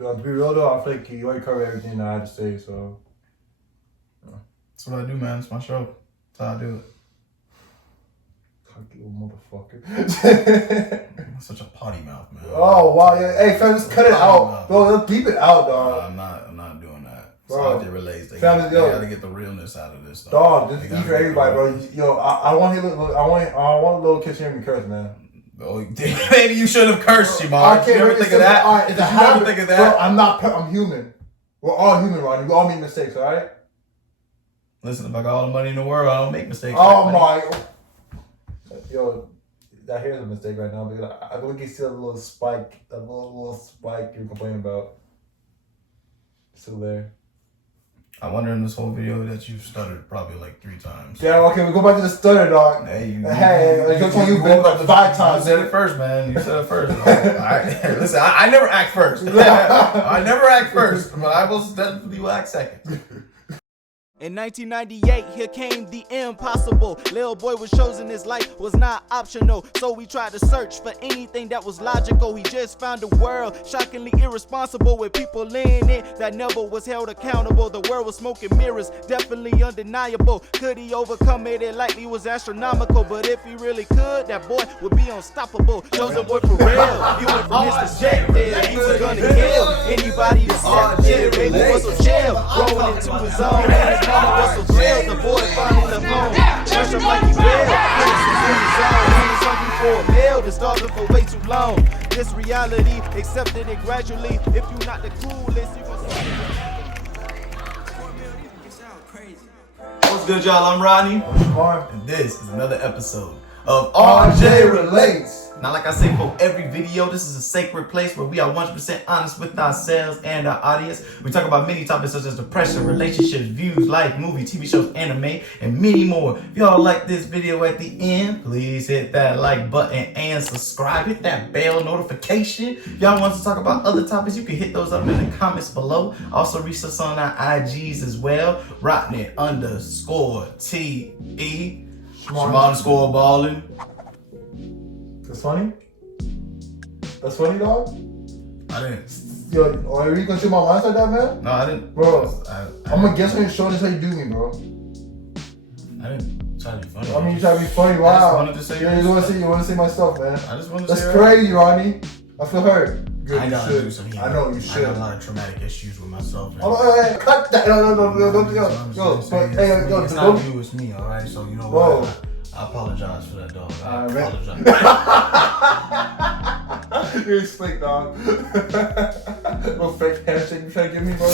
To be real though, I feel like you already covered everything that I had to say, so. Yeah. That's what I do, man. It's my show. That's how I do it. Cocky little motherfucker. I'm such a potty mouth, man. Oh wow, yeah. Hey fam, just cut it out. Bro, let's keep it out, dog. I'm not doing that. Bro. It's relays. They Fam, gotta get the realness out of this stuff. Dog, this is for everybody, bro. Yo, I want little kids hearing me curse, man. Oh, maybe you should have cursed, Shimar. I can't Did you ever think of that? All right, it's a Did you ever habit. think of that? Bro, I'm human. We're all human, Ronnie. We all make mistakes, all right? Listen, if I got all the money in the world, I don't make mistakes. Oh my. Yo, that here's a mistake right now because I think it's still a little spike, a little spike you're complaining about. It's still there. I wonder in this whole video that you've stuttered probably like 3 times. Yeah, okay, we go back to the stutter, dog. Hey, you've been like 5 times. You said it first, man. You said it first. All right. Listen, I never act first. I never act first, but I will definitely act second. In 1998, here came the impossible. Lil boy was chosen, his life was not optional. So we tried to search for anything that was logical. He just found a world shockingly irresponsible with people in it that never was held accountable. The world was smoking mirrors, definitely undeniable. Could he overcome it? It likely was astronomical. But if he really could, that boy would be unstoppable. Chosen boy for real. He went from his perspective. He was gonna kill anybody deceptive. Baby was so chill, growing into his own. Was so thrilled, the boy finally left home. Fresh up like he will. Prince is in his zone. He was hungry for a meal, been starving for way too long. This reality, accepted it gradually. If you not the coolest, you gon' see What's good, y'all? I'm Ronnie. And this is another episode of RJ Relates. Now, like I say for every video, this is a sacred place where we are 100% honest with ourselves and our audience. We talk about many topics such as depression, relationships, views, life, movie, TV shows, anime, and many more. If y'all like this video at the end, please hit that like button and subscribe. Hit that bell notification. If y'all want to talk about other topics, you can hit those up in the comments below. Also, reach us on our IGs as well. Rodney_TE. Shimon Ballin. That's funny? That's funny, dog? I didn't. Yo, are you gonna shoot my lines like that, man? No, I didn't. Bro, I'm gonna guess when you're showing this how you do me, bro. I didn't try to be funny. I mean, you try to be funny, wow. I just wanted to say you wanna say my stuff, man. I just wanted to say that's crazy, Ronnie. I feel hurt. Good, I know you should. I know you should. I got a lot of traumatic issues with myself. Oh, hey, cut that. No, don't go. It's not you, it's me, alright? So, you know what? I apologize for that, dog. I apologize. You're slick, dog. No fake handshake you trying to give me, bro.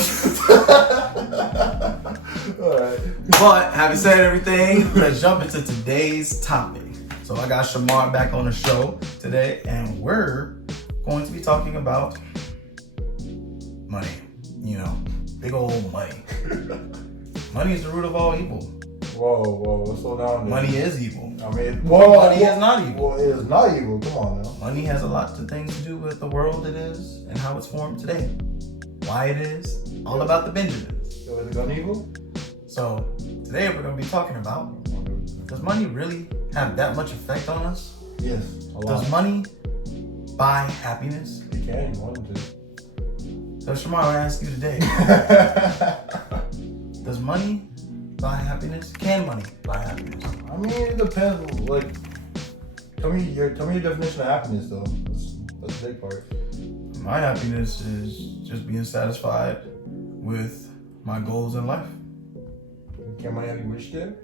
Alright. But, having said everything, let's jump into today's topic. So, I got Shamar back on the show today, and we're going to be talking about money. You know, big old money. Money is the root of all evil. Whoa, slow down. Money is evil. I mean, money is not evil. Well, it is not evil. Come on now. Money has a lot of things to do with the world it is and how it's formed today. Why it is, all about the Benjamins. So is it gone evil? So today we're going to be talking about, does money really have that much effect on us? Yes, a lot. Does money buy happiness? It can, you want to. So Shamar, I ask you today, does money buy happiness? Can money buy happiness? I mean, it depends. Like, tell me your definition of happiness, though. That's the big part. My happiness is just being satisfied with my goals in life. Can money have you rich there?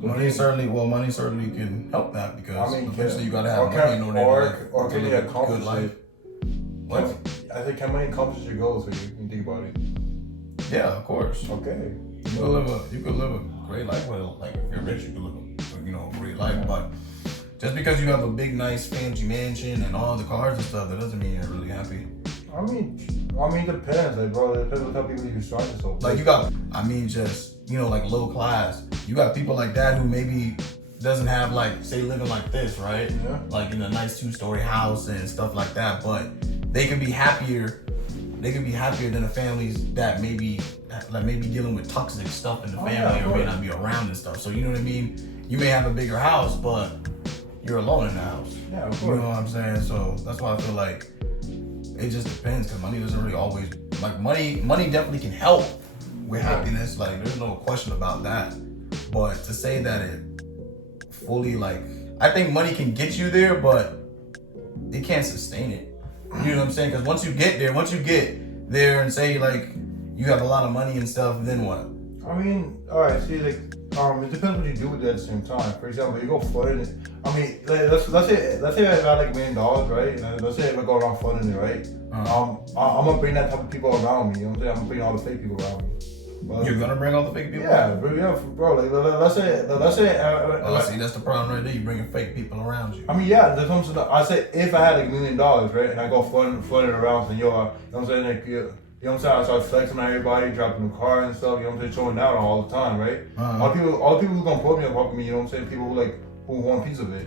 Money certainly can help that because eventually you gotta have money in order or can you accomplish good life. What? I think can money accomplish your goals for you? You think about it. Yeah, of course. Okay. You could live a great life. Well, like if you're rich, you could live a great life. But just because you have a big, nice, fancy mansion and all the cars and stuff, that doesn't mean you're really happy. I mean, it depends, like, bro. It depends on how people you're trying to solve. Like you got, like low class. You got people like that who maybe doesn't have like, say, living like this, right? Yeah. Like in a nice 2-story house and stuff like that. But they can be happier. They can be happier than the families that maybe dealing with toxic stuff in the family or may not be around and stuff. So you know what I mean? You may have a bigger house, but you're alone in the house. Yeah, of course. You know what I'm saying? So that's why I feel like it just depends, because money doesn't really always, like, money definitely can help with happiness. Like, there's no question about that. But to say that it fully, like, I think money can get you there, but it can't sustain it. You know what I'm saying? Because once you get there and say, like, you have a lot of money and stuff, then what? I mean, all right. See, like, it depends what you do with it at the same time. For example, you go flooding it. I mean, like, let's say I got like $1 million, right? And let's say if I go around flooding it, right? I'm gonna bring that type of people around me. You know what I'm saying? I'm gonna bring all the fake people around me. But, You're gonna bring all the fake people? Yeah, bro. Like, let's say. See, that's the problem right there. You bringing fake people around you. I mean, yeah, that's what I'm saying. I said if I had like $1 million, right, and I go flooding around, saying, yo, you know what I'm saying? Like, you know what I'm saying? I start flexing on everybody, dropping the car and stuff. You know what I'm saying? Showing out all the time, right? All the people who gonna put me up, helping me. You know what I'm saying? People who want a piece of it.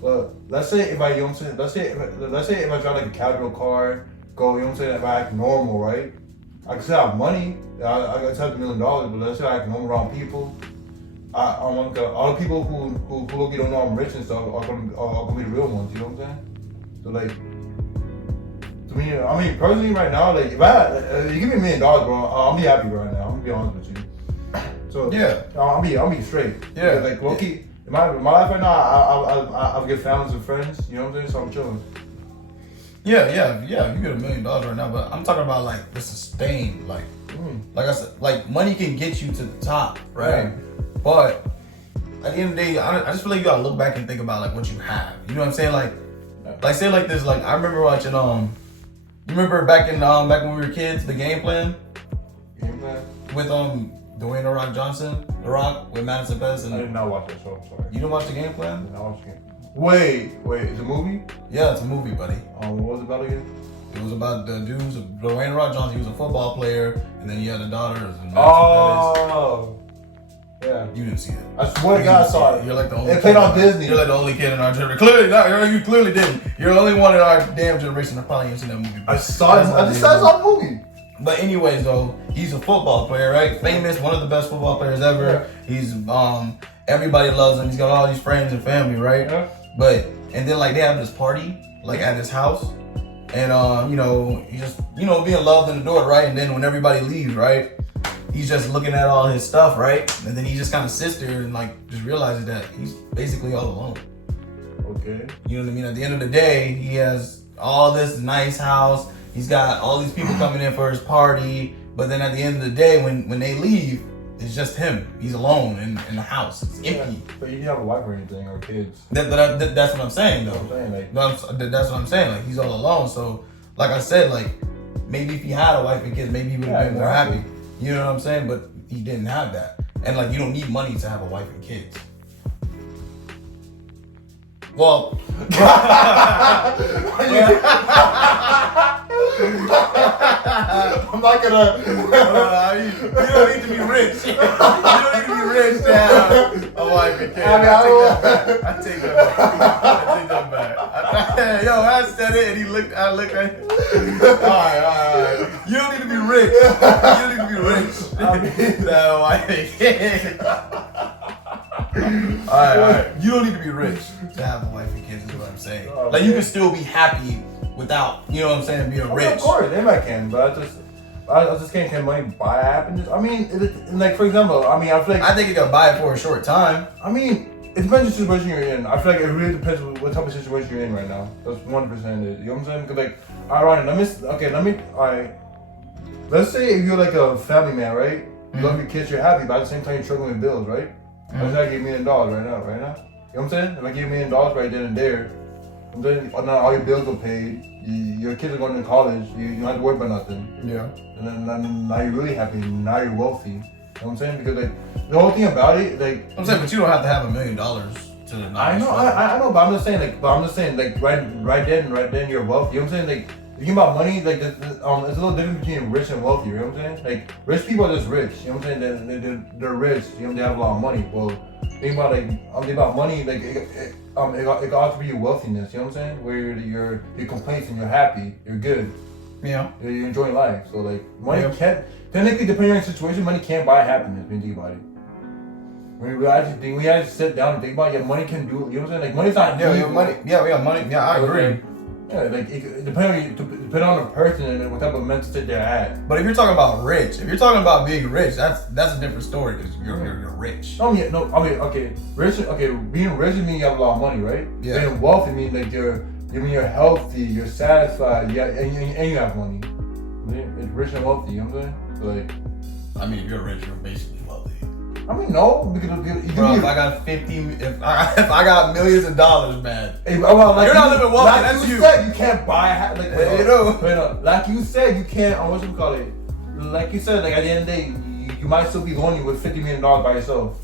But let's say if I, you know what I'm saying? Let's say if I drive like a casual car, go, you know what I'm saying? If I act normal, right? I can still have money. I can still have $1 million, but let's say I act normal around people. I want all the people who look, you don't know I'm rich and stuff are gonna be the real ones. You know what I'm saying? So like. I mean, personally, right now, like, if you give me $1 million, bro, I'll be happy right now. I'm gonna be honest with you. So yeah, I'll be straight. Yeah, like low-key, in my life right now, I'll get families and friends. You know what I'm saying? So I'm chilling. Yeah. You get $1 million right now, but I'm talking about like the sustain, like I said, like money can get you to the top, right? Yeah. But at the end of the day, I just feel like you gotta look back and think about like what you have. You know what I'm saying? Like say like this. Like I remember watching you remember back when we were kids, the Game Plan? Game Plan? With Dwayne The Rock Johnson, The Rock with Madison Pez and I did not watch that show, I'm sorry. You didn't watch the Game Plan? I did not watch the Game Plan. Wait, it's a movie? Yeah, it's a movie, buddy. What was it about again? It was about the dudes, Dwayne The Rock Johnson, he was a football player, and then he had a daughter, Madison Pez. Yeah. You didn't see it. I swear to God, I saw it. You're like the only It played on Disney. You're like the only kid in our generation. Clearly not. You clearly didn't. You're the only one in our damn generation that probably ain't seen that movie. I saw it. I just saw the movie. But anyways, though, he's a football player, right? Famous, one of the best football players ever. Yeah. He's everybody loves him. He's got all these friends and family, right? Yeah. And then like they have this party like at his house, and you know, he's just being loved and adored, right? And then when everybody leaves, right? He's just looking at all his stuff, right? And then he just kind of sits there and like just realizes that he's basically all alone. Okay. You know what I mean? At the end of the day, he has all this nice house. He's got all these people coming in for his party. But then at the end of the day, when they leave, it's just him. He's alone in the house. It's empty. Yeah, but you didn't have a wife or anything or kids. That's what I'm saying, though. That's what I'm saying. Like he's all alone. So, like I said, like maybe if he had a wife and kids, maybe he would have been more happy. You know what I'm saying? But he didn't have that. And like you don't need money to have a wife and kids. Well, I'm not gonna. You don't need to be rich. You don't need to be rich to have a wife and kids. I take that back. Yo, I said it, and I looked at him. All right. You don't need to be rich. You don't need to be rich. To have a wife and kids. All right. You don't need to be rich to have a wife and kids, is what I'm saying. Like, you can still be happy without, you know what I'm saying, being rich. Of course, everybody can, but I just can't money buy happiness. I mean, like, for example, I feel like... I think you can buy it for a short time. I mean, it depends on the situation you're in. I feel like it really depends on what type of situation you're in right now. That's 100% it. You know what I'm saying? Because, like, let's say if you're like a family man, right? You love your kids, you're happy, but at the same time you're struggling with bills, right? Let's say I give $1 million right now. You know what I'm saying? If I give $1 million right then and there, I'm saying now all your bills are paid, your kids are going to college, you don't have to worry about nothing. Yeah. And then now you're really happy, now you're wealthy. You know what I'm saying? Because like the whole thing about it, like I'm saying, but you don't have to have $1 million to not. I know, but I'm just saying like right then you're wealthy. You know what I'm saying? Like if you think about money, like it's a little different between rich and wealthy. You know what I'm saying? Like rich people are just rich. You know what I'm saying? They're rich. You know, they have a lot of money. Well, think about money. Like it can also be your wealthiness. You know what I'm saying? Where you're complacent, you're happy, you're good. Yeah. You're enjoying life. So like money can't technically, depending on your situation, money can't buy happiness. When you think about it. When we actually sit down and think about it, money can do. You know what I'm saying? Like money's not. Money. Yeah, money. Yeah, I agree. Yeah, like it depend on the person and what type of mental state they're at. But if you're talking about rich, if you're talking about being rich, that's a different story because you're rich. Okay, rich. Okay, being rich means you have a lot of money, right? Yeah. Being wealthy means like you're healthy, you're satisfied, yeah, and you have money. It's rich and wealthy. You know what I'm saying? Like, I mean, if you're rich, you're basically wealthy. I mean, no, because Bro, if I got if I got millions of dollars, man, hey, well, like you're not living wealthy. Like that's you said, you can't buy a house. Like, you know, like you said, you can't. What you call it? Like you said, like at the end of the day, you might still be lonely with $50 million by yourself.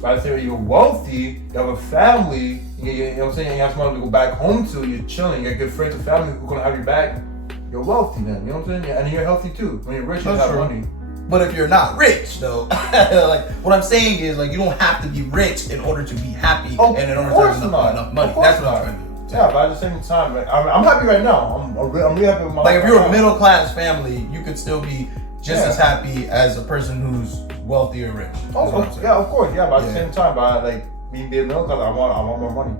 But I say you're wealthy, you have a family, you know what I'm saying, you have someone to go back home to, you're chilling, you got good friends and family who are gonna have your back. You're wealthy then, you know what I'm saying? And you're healthy too. When you're rich, you have money. But if you're not rich, though, like what I'm saying is, like you don't have to be rich in order to be happy and in order to have enough money. That's what I'm trying to do. Yeah, but at the same time, like, I'm happy right now. I'm really happy with my life. Like if you're a middle class family, you could still be just as happy as a person who's wealthy or rich. Yeah, of course, yeah. But at the same time, like me being middle class, I want more money.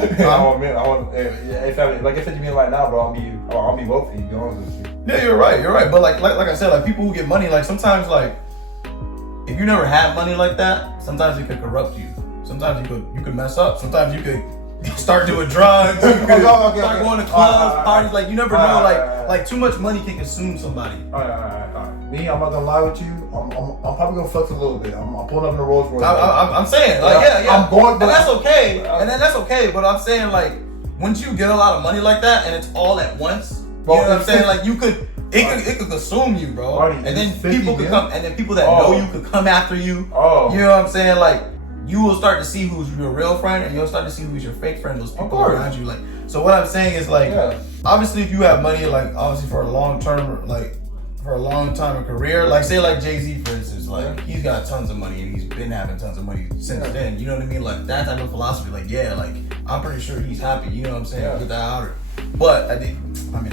I want if I like 50 million right now, bro, I'll be wealthy. You know. Yeah, you're right. But like I said, like people who get money, like sometimes like if you never had money like that, sometimes it could corrupt you. Sometimes you could mess up. Sometimes you could start doing drugs. You could start going to clubs, parties. Like you never know. Like too much money can consume somebody. All right. Me, I'm not gonna lie with you. I'm probably gonna flex a little bit. I'm pulling up in the Rolls Royce. I'm saying like yeah. I'm going, and that's okay. And then that's okay. But I'm saying like once you get a lot of money like that and it's all at once. You know what I'm saying? Like it could consume you, bro. Marty, and then people could come, and then people that know you could come after you. Oh. You know what I'm saying? Like you will start to see who's your real friend, and you'll start to see who's your fake friend. Those people around you, like. So what I'm saying is like, obviously, if you have money, like obviously for a long term, like for a long time of career, like say like Jay-Z for instance, like he's got tons of money and he's been having tons of money since then. You know what I mean? Like that type of philosophy, like like I'm pretty sure he's happy. You know what I'm saying? With that outer. But I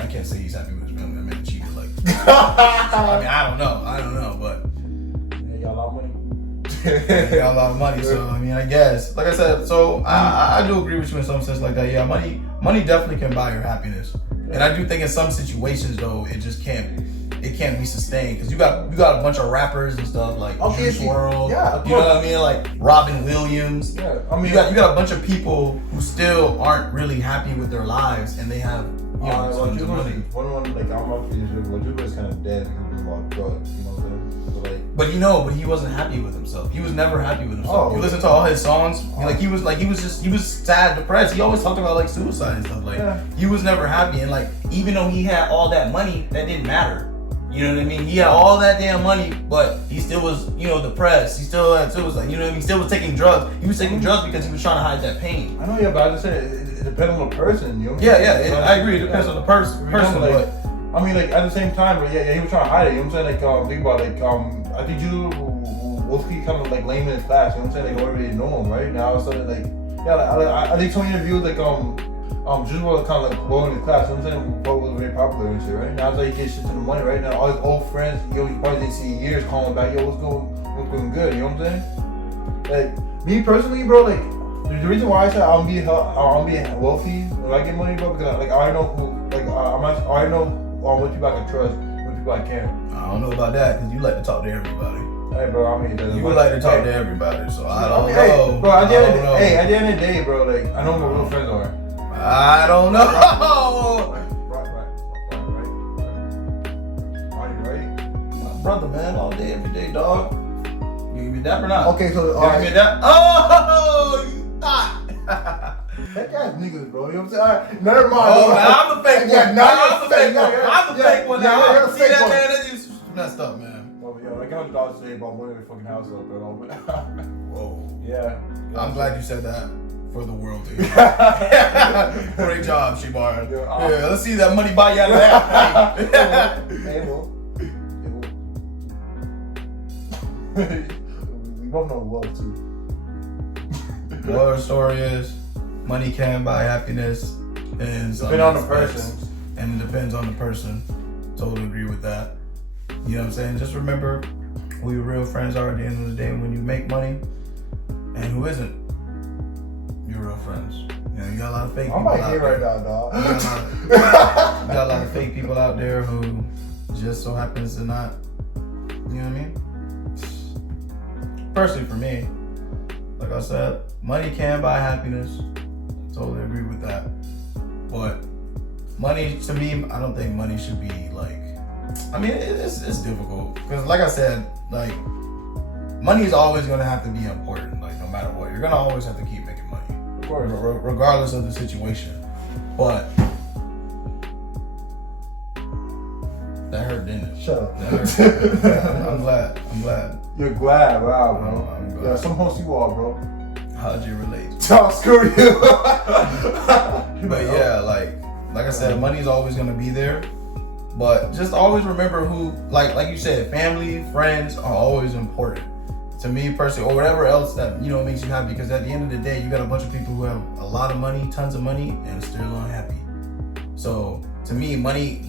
can't say he's happy with his family. I mean, cheated. Like, I don't know, but yeah, y'all a lot of money. Got a lot of money, so I mean, I guess, like I said, so I do agree with you in some sense, like that. Yeah, money definitely can buy your happiness, and I do think in some situations though, it just can't be sustained because you got a bunch of rappers and stuff like Juice WRLD, you know what I mean, like Robin Williams. Yeah, I mean, you got a bunch of people who still aren't really happy with their lives, and they have tons of money. One like I'm not pretty sure, but Juice was kind of dead because of a lot of drugs, you know what I'm saying? So like, but he wasn't happy with himself. He was never happy with himself. You listen to all his songs, he was sad, depressed. He always talked about like suicide and stuff. Like he was never happy, and like even though he had all that money, that didn't matter. You know what I mean? He had all that damn money, but he still was, depressed. He still had suicide. You know what I mean? He still was taking drugs. He was taking drugs because he was trying to hide that pain. I know, but I just said it depends on the person, you know? I agree. It depends on the person. But I mean, like at the same time, but he was trying to hide it. You know what I'm saying? Like think about I think you was kind of like lame in his class. You know what I'm saying? Like nobody really know him, right? Now all of a sudden, I think some interviews Juice WRLD kind of like blowing his class. You know what I'm saying? But was very popular and shit, right? Now it's like he gets shit to the money, right? Now all his old friends, he probably didn't see in years, calling back, what's going good? You know what I'm saying? Like me personally, bro, like. The reason why I said I'll be wealthy when I get money, bro, because I already know I already know what people I can trust, what people I can't. I don't know about that because you like to talk to everybody. Hey, bro, I mean, you would like to talk to everybody, so I don't know. Hey, bro, at the end of the day, bro, like I know who my real friends are. I don't know. Right. My brother, man, all day, every day, dog. You give me that or not? Okay, so give me that. Oh, you thought. That guy's niggas, bro. You know what I'm saying? All right, never mind. Oh, now I'm a fake one. Yeah, now I'm a fake one. I'm a fake one. Now you're a see fake that, one. man? That just messed up, man. Oh, yo, like $100 today about blowing your fucking house up, bro. Whoa. Yeah. I'm glad you said that. For the world to hear. Great job, Shibar. Yeah, let's see that money buy you out of that. Hey, well. We both know the world too. The moral story is money can buy happiness, and depends on the person. And it depends on the person. Totally agree with that. You know what I'm saying? Just remember who your real friends are at the end of the day when you make money, and who isn't. Your real friends. You know, you got a lot of fake I people might out get there. right now, dog. You got a lot of fake people out there who just so happens to not, you know what I mean? Personally, for me, like I said, money can buy happiness. Totally agree with that. But money, to me, I don't think money should be like, I mean, it's difficult. Because like I said, like, money is always going to have to be important, like, no matter what. You're going to always have to keep making money. Of course. Regardless of the situation. But that hurt, didn't it? Shut up. That hurt. Yeah, I'm glad. You're glad, wow, bro. I'm glad. Yeah, some hosts you are, bro. How'd you relate? Oh, screw you. But yeah, like I said, money's always gonna be there. But just always remember who, like you said, family, friends are always important. To me personally, or whatever else that, you know, makes you happy. Because at the end of the day, you got a bunch of people who have a lot of money, tons of money, and still unhappy. So to me, money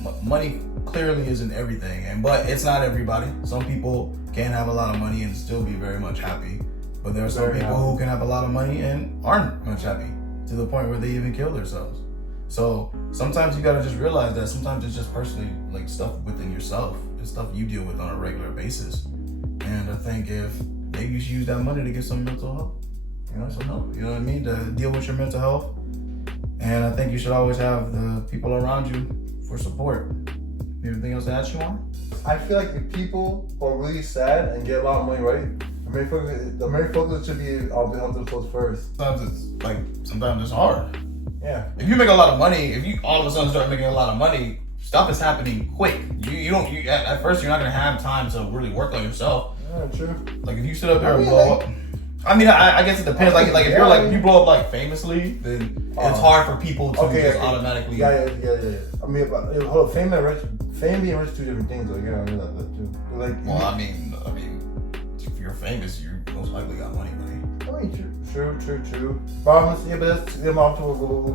clearly isn't everything. But it's not everybody. Some people can have a lot of money and still be very much happy. But there are some people who can have a lot of money and aren't much happy, to the point where they even kill themselves. So sometimes you gotta just realize that sometimes it's just personally, like, stuff within yourself. It's stuff you deal with on a regular basis. And I think if maybe you should use that money to get some mental help, you know, some help, you know what I mean, to deal with your mental health. And I think you should always have the people around you for support. Anything else to add, Sean? I feel like if people are really sad and get a lot of money, right? The main focus should be on help themselves first. Sometimes it's hard. Yeah. If you make a lot of money, if you all of a sudden start making a lot of money, stuff is happening quick. At first you're not gonna have time to really work on yourself. Yeah, true. Like if you sit up there and blow up. I mean, I guess it depends. Like if you're like, if you blow up like famously, then it's hard for people to automatically. Yeah. I mean, hold up, fame being rich, are two different things. Like, yeah, I mean that too. Like, well, I mean, if you're famous, you most likely got money. I mean, true. But that's we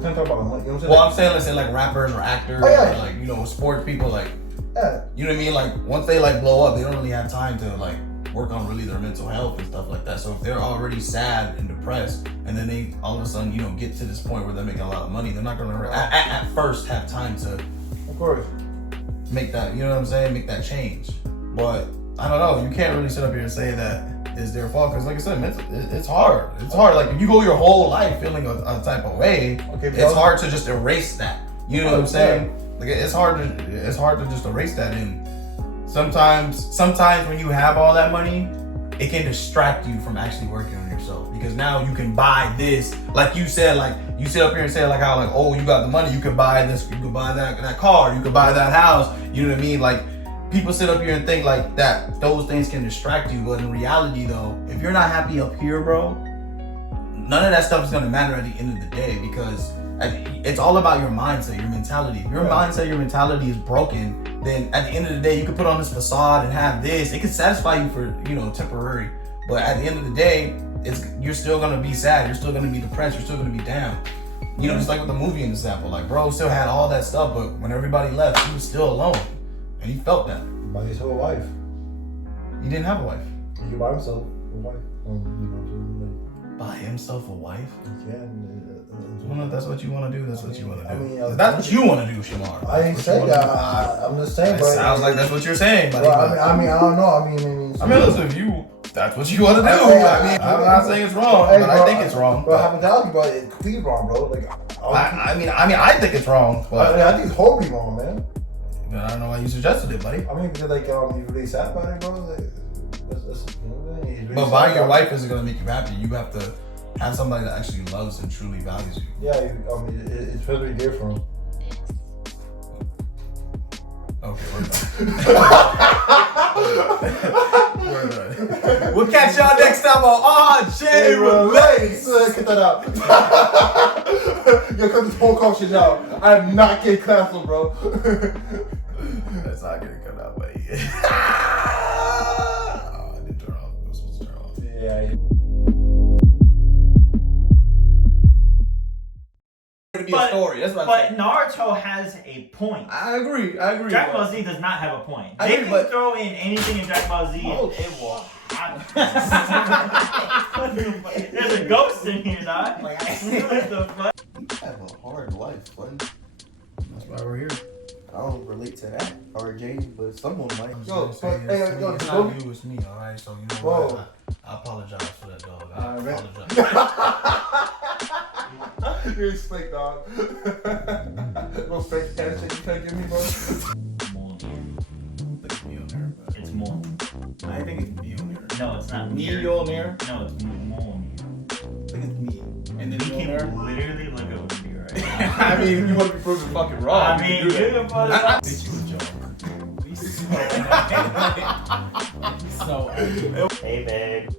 can't talk about money. You know what I'm saying? Well, I'm saying, let's say like rappers or actors, or like, you know, sports people, like, you know what I mean? Like once they like blow up, they don't really have time to like work on really their mental health and stuff like that. So if they're already sad and depressed, and then they all of a sudden, you know, get to this point where they're making a lot of money, they're not gonna at first have time to, of course, make that, you know what I'm saying, make that change. But I don't know, you can't really sit up here and say that it's their fault, because like I said, it's hard. It's hard. Like if you go your whole life feeling a type of way, it's hard to just erase that. You know what I'm saying? Like it's hard to just erase that. And sometimes when you have all that money, it can distract you from actually working on yourself, because now you can buy this, like you said, like you sit up here and say like how, like, oh, you got the money, you can buy this, you can buy that car, you can buy that house, you know what I mean? Like people sit up here and think like that those things can distract you, but in reality though, if you're not happy up here, bro, none of that stuff is gonna matter at the end of the day, because it's all about your mindset, your mentality. If your mindset, your mentality is broken, then at the end of the day, you can put on this facade and have this. It can satisfy you for, you know, temporary, but at the end of the day, you're still gonna be sad. You're still gonna be depressed. You're still gonna be down. You know, just like with the movie example, like bro still had all that stuff, but when everybody left, he was still alone, and he felt that. By his whole wife. He didn't have a wife. He by himself, a wife. Buy himself a wife? Yeah. Well, if that's what you want to do, that's what you want to do. I mean, that's what you want to do, Shamar. I ain't saying that. I'm just saying, bro. It sounds like that's what you're saying, buddy. Well, I mean, I don't know. I mean, listen, if that's what you want to do. I'm not saying it's wrong, but I think it's wrong. But hypothetically, bro, it's completely wrong, bro. Like, I think it's wrong. But I think it's horribly wrong, man. I don't know why you suggested it, buddy. I mean, because like, you're really sad about it, bro. Like, that's you know, really but buying your wife isn't gonna make you happy. You have to have somebody that actually loves and truly values you. Yeah, I mean, it's really different. Okay, we're done. We'll catch y'all next time on RJ Relates. Cut that out. Yo, cut this whole call shit out. I am not getting canceled, bro. That's not getting cut out, buddy. Oh, I didn't turn off. I was supposed to turn off. Yeah. But Naruto has a point. I agree. Dragon Ball Z does not have a point. They can throw in anything in Dragon Ball Z and it will There's a ghost in here, dog. Like, what the fuck? You have a hard life, son. That's why we're here. I don't relate to that, RJ, but someone might. Yo, It's hey, me. yo, It's go- not you, it's me, alright? So, you know Whoa. what? I apologize for that, dog. I Alright. apologize. You're slick, dog. No fake cash shit you can't give me, bro. Look at me on there, bro. It's more. I ain't think it's me on there. No, it's not Me, me. you on there? No, it's more. Look at me. And then You you on can there? literally look over me right now. I mean, if you want to be proven fucking wrong, I you mean, can do that. you're supposed Bitch, you a joke. So, Hey, babe.